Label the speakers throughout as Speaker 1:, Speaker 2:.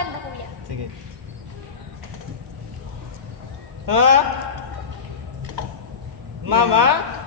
Speaker 1: maganda, kuya.
Speaker 2: Sige. Ha? Mama?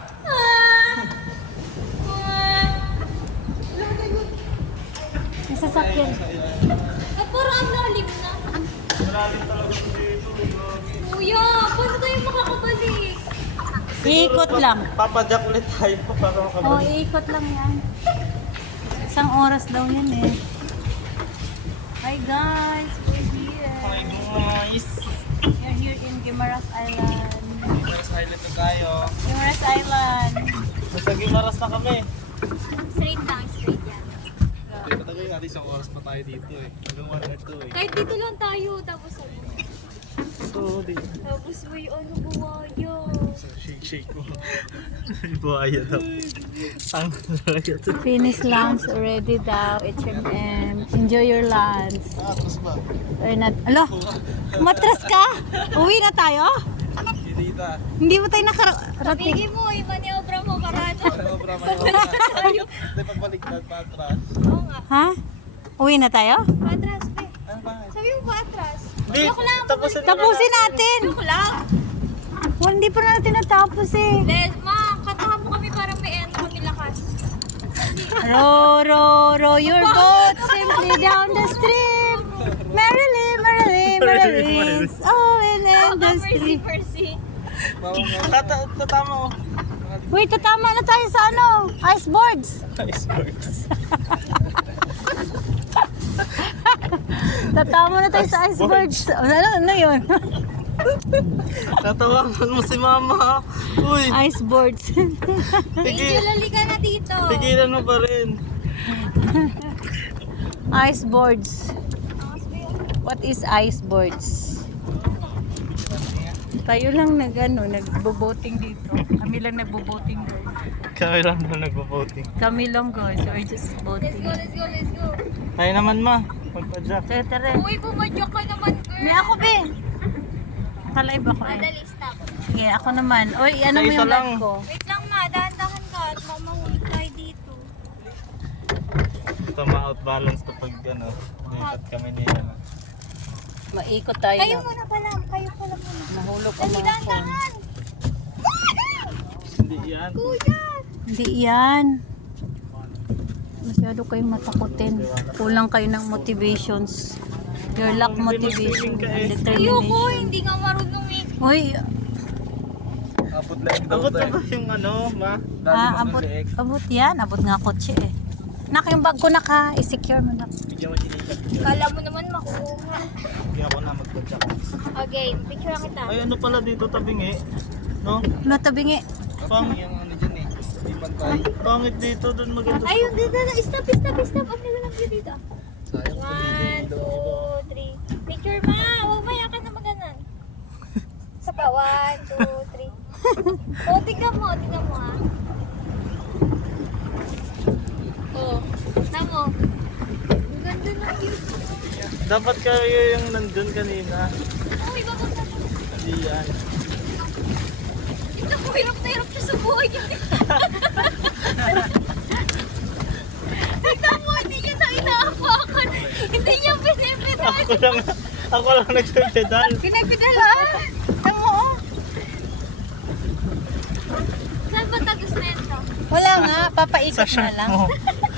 Speaker 3: May sasakyan.
Speaker 1: At parang ang lalim na.
Speaker 2: Malalim talaga dito.
Speaker 1: Kuya, paano tayo makakabalik?
Speaker 3: Iikot lang.
Speaker 2: Papadyak ulit tayo para
Speaker 3: Oo,
Speaker 2: makabalik.
Speaker 3: iikot lang yan. Isang oras daw yan eh. Hi guys, we're here.
Speaker 2: Hi guys!
Speaker 3: We're here in Guimaras Island.
Speaker 2: Guimaras Island na tayo.
Speaker 3: Guimaras Island.
Speaker 2: Nasa Guimaras na kami.
Speaker 1: Straight lang, straight yan.
Speaker 2: Patagay natin isang oras pa tayo dito eh. Hanggang 1 or 2 eh.
Speaker 1: Kahit dito lang tayo, tapos ano.
Speaker 2: Oo, di.
Speaker 1: Tapos may ano, buwaya.
Speaker 2: Shake mo. Buhaya daw. Ang talaga ito.
Speaker 3: Finish lunch already daw, H&M. Enjoy your lunch.
Speaker 2: Tapos ba?
Speaker 3: We're not... Alo, matras ka? Uwi na tayo?
Speaker 2: Hindi ta.
Speaker 3: Hindi mo tayo nakarating.
Speaker 1: Bigay mo, imaniobra mo para ano.
Speaker 2: Sobra mayo. Hindi pagbaliktad pa atras.
Speaker 1: Oo nga.
Speaker 3: Ha? Uwi na tayo?
Speaker 1: Patras, be.
Speaker 2: Ano ba?
Speaker 1: Sabi mo pa atras.
Speaker 2: Hindi,
Speaker 1: Joke lang.
Speaker 3: Tapusin natin!
Speaker 1: Joke lang.
Speaker 3: Well, hindi pa natin natapos eh.
Speaker 1: Les, ma, katahan mo kami parang may ano kami lakas.
Speaker 3: Row, row, row your boat simply down the stream. Merrily, merrily, merrily. Oh, in the stream.
Speaker 1: Percy.
Speaker 2: Tatama mo.
Speaker 3: Wait, tatama na tayo sa ano? Ice boards.
Speaker 2: Icebergs.
Speaker 3: Tatama na tayo sa ice boards. Ano yun?
Speaker 2: Tatawagan mo si mama. Uy,
Speaker 3: Ice boards.
Speaker 1: Angel, halika na dito.
Speaker 2: tigilan mo pa rin.
Speaker 3: Ice boards. What is ice boards? Tayo lang nagbo-boating dito. Kami lang nagbo-boating guys.
Speaker 2: Kami lang na nagpo-voting.
Speaker 3: Kami lang guys. We're just
Speaker 1: Let's
Speaker 3: boating.
Speaker 1: go, let's go, let's go.
Speaker 2: Tayo naman ma. Magpa-jack.
Speaker 3: Tere.
Speaker 1: Uy, pumadyak ka naman, girl.
Speaker 3: May ako be. Nakalive ako eh.
Speaker 1: Madali, stop.
Speaker 3: Sige, ako naman. Uy, ano mo
Speaker 2: Isa-isa
Speaker 3: yung
Speaker 2: lang.
Speaker 3: live ko?
Speaker 1: Wait lang, ma. Dahan-dahan ka at mamahulog tayo dito.
Speaker 2: Ito ma-outbalance to pag ano. Lipat kami niya ano.
Speaker 3: Maikot tayo.
Speaker 1: Kayo muna pala. Kayo pala muna.
Speaker 3: Mahulog ang
Speaker 1: Dali,
Speaker 3: mga phone.
Speaker 1: dahan-dahan.
Speaker 2: Hindi yan.
Speaker 1: Kuya.
Speaker 3: Hindi yan. Masyado kayong matakutin. Kulang kayo ng motivations. Your lack motivation and
Speaker 1: Ayoko,
Speaker 3: determination.
Speaker 1: hindi nga marunong eh.
Speaker 3: Uy,
Speaker 2: Abot na ba yung ano ma?
Speaker 3: abot yan. Abot nga kotse eh. Nak, yung bag ko naka, i-secure mo na.
Speaker 2: Bigyan mo sinikat.
Speaker 1: Kala mo naman makukuha.
Speaker 2: Hindi ako na magpa-jack.
Speaker 1: Okay, picture lang kita.
Speaker 2: Ay ano pala dito tabingi? No?
Speaker 3: Natabingi.
Speaker 2: Pangit yung ano dyan eh. Pangit dito doon maganda.
Speaker 1: Ayun, dito na. Stop. Ang nila lang dito. 1, 2, 3. Picture ma. Huwag mayakan na maganan. Sa pa. 1, 2, 3. O, tignan mo ha. O, tamo. Ang ganda ng view.
Speaker 2: Dapat kayo yung nandun kanina.
Speaker 1: Uy, bakit na po?
Speaker 2: Hindi yan.
Speaker 1: Tignan mo, hirap na hirap siya sa buhay niya. Tignan mo, hindi niya na inaapakan. Hindi niya pinipidal.
Speaker 2: Ako lang nagpipedal.
Speaker 3: Pinagpidala ah. Tama mo oh.
Speaker 1: Saan ba tagos na ito?
Speaker 3: Wala nga, papaikot na lang.
Speaker 2: mo.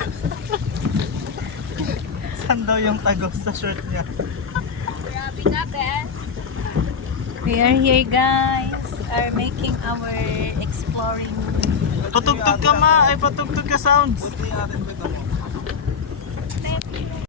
Speaker 2: Saan daw yung tagos sa shirt niya?
Speaker 1: Grabe ka, Beth.
Speaker 3: We are here guys. Are making our exploring.
Speaker 2: Patugtog ka ma! Ay patugtog ka sounds!